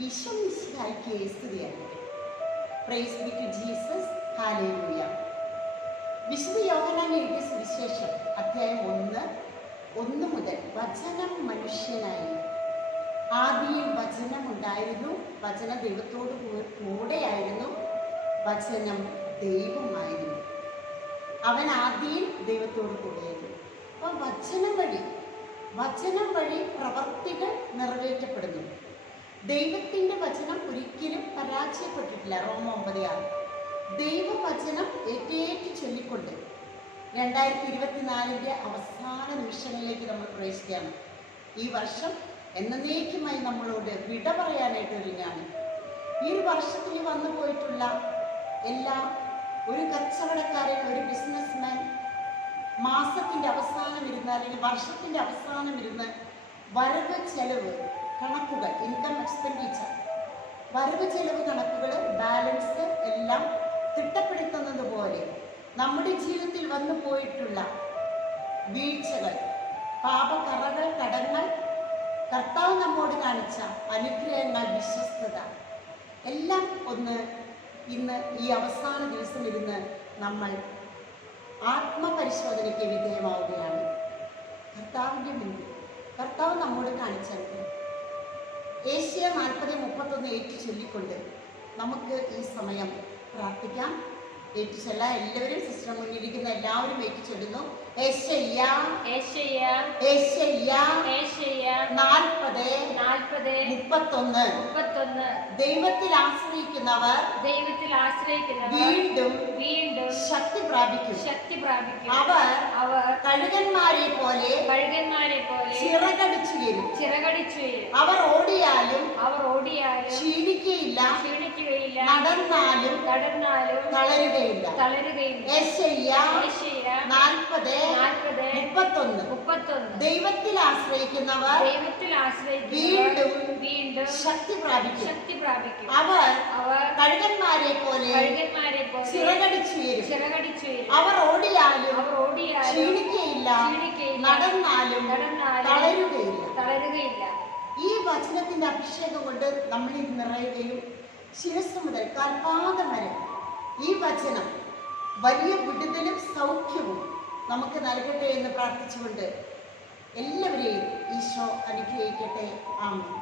ഈശോ മിശിഹായ്ക്ക് സ്തുതിയായിരിക്കട്ടെ praise be to Jesus hallelujah വിശുദ്ധ യോഹനാൻ എഴുതിയ സുവിശേഷം അധ്യായം ഒന്ന് ഒന്ന് മുതൽ വചനം മനുഷ്യനായി. ആദിയിൽ വചനം ഉണ്ടായിരുന്നു വചന ദൈവത്തോട് കൂടെയായിരുന്നു വചനം ദൈവമായിരുന്നു. അവൻ ആദിയിൽ ദൈവത്തോട് കൂടെയായിരുന്നു. അപ്പം വചനം വഴി വചനം വഴി നിറവേറ്റപ്പെടുന്നു ദൈവത്തിന്റെ വചനം ഒരിക്കലും പരാജയപ്പെട്ടിട്ടില്ല. റോമ ഒമ്പത് ആറ് ദൈവവചനം ഏറ്റേറ്റ് ചൊല്ലിക്കൊണ്ട് രണ്ടായിരത്തി ഇരുപത്തിനാലിന്റെ അവസാന നിമിഷങ്ങളിലേക്ക് നമ്മൾ പ്രവേശിക്കുകയാണ്. ഈ വർഷം എന്നേക്കുമായി നമ്മളോട് വിട പറയാനായിട്ട് ഒരുങ്ങാണ്. ഈ ഒരു വർഷത്തിൽ വന്നു പോയിട്ടുള്ള എല്ലാ ഒരു കച്ചവടക്കാരൻ ഒരു ബിസിനസ്മാൻ മാസത്തിന്റെ അവസാനം ഇരുന്ന് അല്ലെങ്കിൽ വർഷത്തിന്റെ അവസാനം ഇരുന്ന് വരവ് ചെലവ് കണക്കുകൾ ഇൻകം എക്സ്പെൻഡിച്ചർ വരവ് ചെലവ് കണക്കുകൾ ബാലൻസ് എല്ലാം തിട്ടപ്പെടുത്തുന്നത് പോലെ നമ്മുടെ ജീവിതത്തിൽ വന്നു പോയിട്ടുള്ള വീഴ്ചകൾ പാപകറകൾ കടങ്ങൾ കർത്താവ് നമ്മോട് കാണിച്ച അനുഗ്രഹങ്ങൾ വിശ്വസ്തത എല്ലാം ഒന്ന് ഇന്ന് ഈ അവസാന ദിവസം ഇരുന്ന് നമ്മൾ ആത്മപരിശോധനയ്ക്ക് വിധേയമാവുകയാണ്. കർത്താവിന്റെ മുൻപിൽ കർത്താവ് നമ്മോട് കാണിച്ചത് ഏഷ്യ നാൽപ്പത് മുപ്പത്തൊന്ന് ഏറ്റു ചൊല്ലിക്കൊണ്ട് നമുക്ക് ഈ സമയം പ്രാർത്ഥിക്കാം. ഏറ്റു ചൊല്ല എല്ലാവരും സിസ്റ്റർ മുന്നിലിരിക്കുന്ന എല്ലാവരും ഏറ്റു ചൊല്ലുന്നു. നാൽപ്പത് നാൽപ്പത് മുപ്പത്തൊന്ന്. മുപ്പത്തൊന്ന്. ദൈവത്തിൽ ആശ്രയിക്കുന്നവർ ദൈവത്തിൽ ആശ്രയിക്കുന്നവർ വീണ്ടും വീണ്ടും ശക്തി പ്രാപിക്കും. ശക്തി പ്രാപിക്കും. അവർ അവർ കഴുകന്മാരെ പോലെ കഴുകന്മാരെ പോലെ ചിറകടിച്ചു വരും ചിറകടിച്ചു വീഴും അവർ ഓടിയാലും അവർ ഓടിയാലും ക്ഷീണിക്കുകയില്ല ക്ഷീണിക്കുകയില്ല നടന്നാലും നടന്നാലും തളരുകയില്ല. തളരുകയില്ല. ഏശയ്യ നാൽപ്പത് നാൽപ്പത് മുപ്പത്തൊന്ന്. മുപ്പത്തൊന്ന്. ദൈവത്തിൽ ആശ്രയിക്കുന്നവർ ദൈവത്തിൽ ആശ്രയിക്കും വീണ്ടും വീണ്ടും ശക്തി പ്രാപിക്കും. ശക്തി പ്രാപിക്കും. അവർ അവർ കഴുകന്മാരെ പോലെ കഴുകന്മാരെ പോലെ ചിറകടിച്ചുയരും. ചിറകടിച്ചു വീഴും അവർ ഓടിയാലും അവർ ഓടിയാലും ക്ഷീണിക്കയില്ല. നടന്നാലും തളരുകയില്ല. തളരുകയില്ല. ഈ വചനത്തിന്റെ അഭിഷേകം കൊണ്ട് നമ്മൾ ഇത് നിറയുകയും ശിരസ് മുതൽ കാൽപാദം വരെ ഈ വചനം വലിയ വിടുതലും സൗഖ്യവും നമുക്ക് നൽകട്ടെ എന്ന് പ്രാർത്ഥിച്ചുകൊണ്ട് എല്ലാവരെയും ഈശോ അനുഗ്രഹിക്കട്ടെ. ആമേൻ.